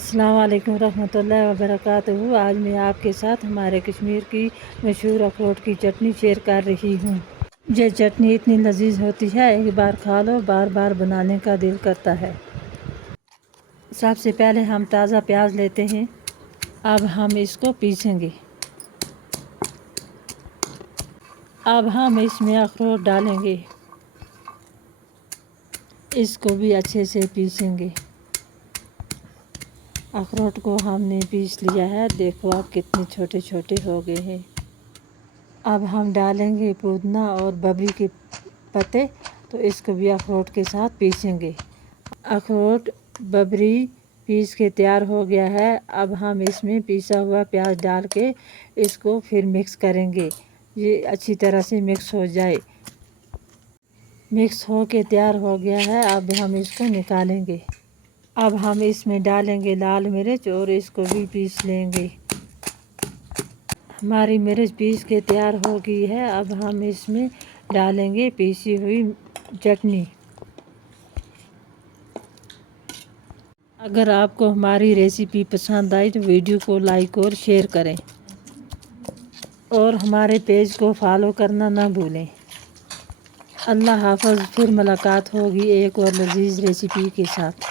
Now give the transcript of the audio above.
السلام علیکم ورحمۃ اللہ وبرکاتہ۔ آج میں آپ کے ساتھ ہمارے کشمیر کی مشہور اخروٹ کی چٹنی شیئر کر رہی ہوں۔ یہ چٹنی اتنی لذیذ ہوتی ہے، ایک بار کھا لو بار بار بنانے کا دل کرتا ہے۔ سب سے پہلے ہم تازہ پیاز لیتے ہیں۔ اب ہم اس کو پیسیں گے۔ اب ہم اس میں اخروٹ ڈالیں گے، اس کو بھی اچھے سے پیسیں گے۔ اخروٹ کو ہم نے پیس لیا ہے، دیکھو اب کتنے چھوٹے چھوٹے ہو گئے ہیں۔ اب ہم ڈالیں گے پودنا اور ببری کے پتے، تو اس کو بھی اخروٹ کے ساتھ پیسیں گے۔ اخروٹ ببری پیس کے تیار ہو گیا ہے۔ اب ہم اس میں پیسا ہوا پیاز ڈال کے اس کو پھر مکس کریں گے، یہ اچھی طرح سے مکس ہو جائے۔ مکس ہو کے تیار ہو گیا ہے، اب ہم اس کو نکالیں گے۔ اب ہم اس میں ڈالیں گے لال مرچ اور اس کو بھی پیس لیں گے۔ ہماری مرچ پیس کے تیار ہو گئی ہے، اب ہم اس میں ڈالیں گے پیسی ہوئی چٹنی۔ اگر آپ کو ہماری ریسیپی پسند آئی تو ویڈیو کو لائک اور شیئر کریں، اور ہمارے پیج کو فالو کرنا نہ بھولیں۔ اللہ حافظ، پھر ملاقات ہوگی ایک اور لذیذ ریسیپی کے ساتھ۔